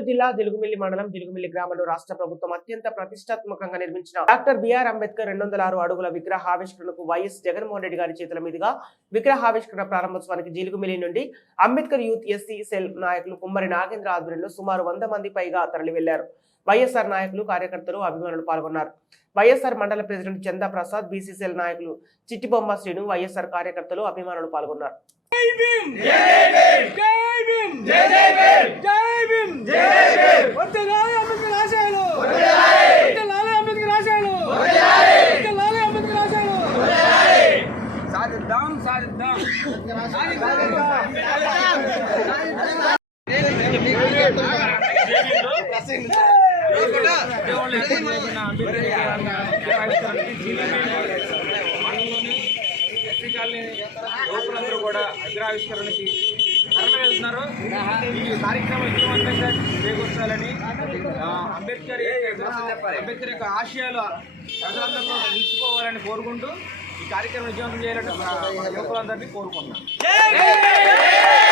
కర్నూలు జిల్లా దిలుగుమిల్లి మండలం దిలుగుమిల్లి గ్రామంలో రాష్ట్ర ప్రభుత్వం అత్యంత ప్రతిష్టాత్మకంగా నిర్మించిన డాక్టర్ బిఆర్ అంబేద్కర్ 206 అడుగుల విగ్రహావిష్కరణకు వైఎస్ జగన్మోహన్ రెడ్డి గారి చేతుల మీదుగా విగ్రహావిష్కరణ ప్రారంభోత్సవానికి దిలుగుమిల్లి నుండి అంబేద్కర్ యూత్ ఎస్సీ సెల్ నాయకులు కుమ్మరి నాగేంద్ర ఆధ్వర్యంలో సుమారు 100 మంది పైగా తరలి వెళ్లారు. వైఎస్ఆర్ నాయకులు, కార్యకర్తలు, అభిమానులు పాల్గొన్నారు. వైఎస్ఆర్ మండల ప్రెసిడెంట్ చందా ప్రసాద్, బీసీసీఎల్ నాయకులు చిట్టిబొమ్మ శ్రీను, వైఎస్ఆర్ కార్యకర్తలు, అభిమానులు పాల్గొన్నారు. యువకులందరూ కూడా విగ్రహావిష్కరణకి తరలి వెళ్తున్నారు. ఈ కార్యక్రమం విజయవంతంగా చేకూర్చాలని అంబేద్కర్ యొక్క ఆశయాలు ప్రజలందరిలో నిలిచిపోవాలని కోరుకుంటూ ఈ కార్యక్రమం విజయవంతం చేయాలని యువకులందరినీ కోరుకుంటున్నాను.